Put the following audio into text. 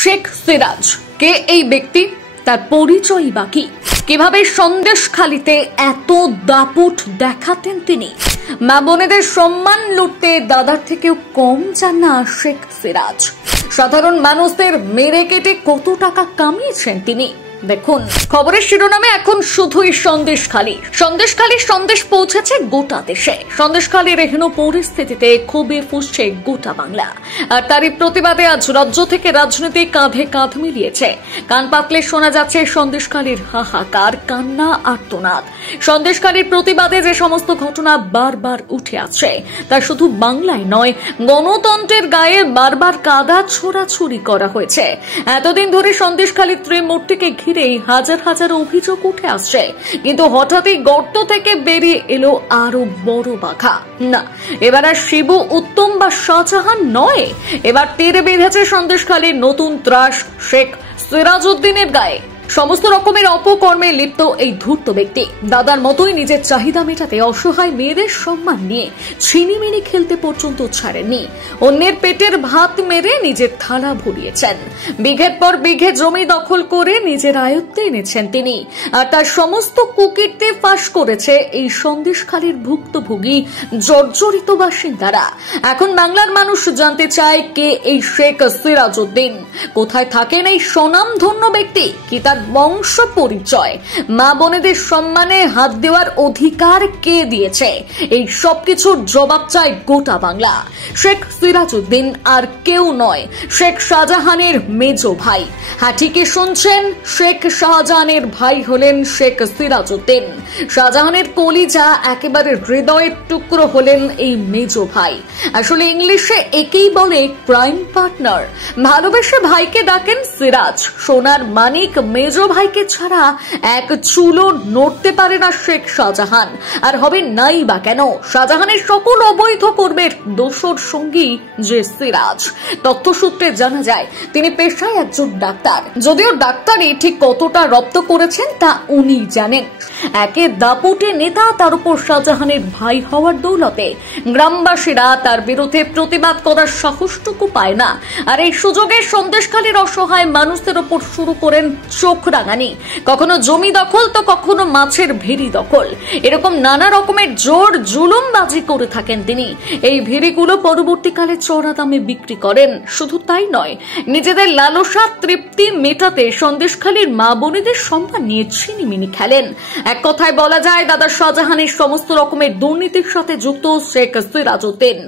শেখ সিরাজ কে এই ব্যক্তি, তার পরিচয় বাকি, কিভাবে সন্দেশখালিতে এত দাপট দেখাতেন তিনি। মা বোনেদের সম্মান লুটতে দাদার থেকেও কম যান না শেখ সিরাজ। সাধারণ মানুষদের মেরে কেটে কত টাকা কামিয়েছেন তিনি। দেখুন খবরের শিরোনামে এখন শুধুই সন্দেশখালি। সন্দেশ পৌঁছেছে গোটা দেশে। সন্দেশখালির এহেন পরিস্থিতিতে ক্ষোভে ফুঁসছে গোটা বাংলা। আর তারই প্রতিবাদে আজ রাজ্য থেকে রাজনীতি কাঁধে কাঁধ মিলিয়েছে। কান পাতলে শোনা যাচ্ছে সন্দেশখালির হাহাকার, কান্না, আর্তনাদ। সন্দেশখালির প্রতিবাদে যে সমস্ত ঘটনা বারবার উঠে আসছে তা শুধু বাংলায় নয়, গণতন্ত্রের গায়ে বারবার কাদা ছোড়াছুড়ি করা হয়েছে। এতদিন ধরে সন্দেশখালির ত্রিমূর্তিকে ঘিরেই হাজার হাজার অভিযোগ উঠে আসছে, কিন্তু হঠাৎই গর্ত থেকে বেরিয়ে এলো আরো বড় বাঘা। না, এবার আর শিবু, উত্তম বা শাহজাহান নয়, এবার তীর বেঁধেছে সন্দেশখালির নতুন ত্রাস শেখ সিরাজউদ্দিনের গায়ে। সমস্ত রকমের অপকর্মে লিপ্ত এই ধূর্ত ব্যক্তি দাদার মতোই নিজের চাহিদা মেটাতে অসহায় মেয়েদের সম্মান নিয়ে ছিনিমিনি খেলতে পর্যন্ত ছাড়েননি। অন্যের পেটের ভাত মেরে নিজের থালা ভরিয়েছেন। বিঘের পর বিঘে জমি দখল করে নিজের আয়ত্তে এনেছেন তিনি। আর তার সমস্ত কুকীর্তি ফাঁস করেছে এই সন্দেশখালির ভুক্তভোগী জর্জরিত বাসিন্দারা। এখন বাংলার মানুষ জানতে চায় কে এই শেখ সিরাজউদ্দিন, কোথায় থাকেন এই স্বনামধন্য ব্যক্তি, কি তার বংশ পরিচয়, মা বোনেদের সম্মানে হাত দেওয়ার অধিকার কে দিয়েছে। এই সবকিছুর জবাব চায় গোটা বাংলা। শেখ সিরাজউদ্দিন আর কেউ নয়, শেখ শাহজাহানের মেজ ভাই। হ্যাঁ, ঠিকই শুনছেন, শেখ শাহজাহানের ভাই হলেন শেখ সিরাজউদ্দিন। শাহজাহানের কলিজা, একেবারে হৃদয়ের টুকরো হলেন এই মেজ ভাই। আসলে ইংলিশে একেই বলে ক্রাইম পার্টনার। ভালোবেসে ভাইকে ডাকেন সিরাজ। সোনার মানিক মেজ ভাইকে ছাড়া এক চুলো নড়তে পারে না শেখ শাহজাহান। আর হবে নাই বা কেন, শাহজাহানের সকল অবৈধ কর্মের দোসর সঙ্গী যে সিরাজ। তথ্যসূত্রে জানা যায় তিনি পেশায় একজন ডাক্তার, যদিও ডাক্তারই ঠিক কতটা রপ্ত করেছেন তা উনি জানেন। একে দাপুটে নেতা, তার উপর শাহজাহানের ভাই হওয়ার দৌলতে গ্রামবাসীরা তার বিরুদ্ধে প্রতিবাদ করার সাহসটুকু পায় না। আর এই সুযোগে সন্দেশখালির অসহায় মানুষদের ওপর শুরু করেন চোখ রাঙানি। কখনো জমি দখল, তো কখনো মাছের ভেড়ি দখল। এরকম নানা রকমের জোর জুলুমবাজি করে থাকেন তিনি। এই ভেড়িগুলো পরবর্তীকালে চড়া দামে বিক্রি করেন। শুধু তাই নয়, নিজেদের লালসা তৃপ্তি মেটাতে সন্দেশখালির মা বোনেদের সম্মান নিয়ে ছিনিমিনি খেলেন। এক কথায় বলা যায়, দাদা শাহজাহানের সমস্ত রকমের দুর্নীতির সাথে যুক্ত শেখ সিরাজউদ্দিন।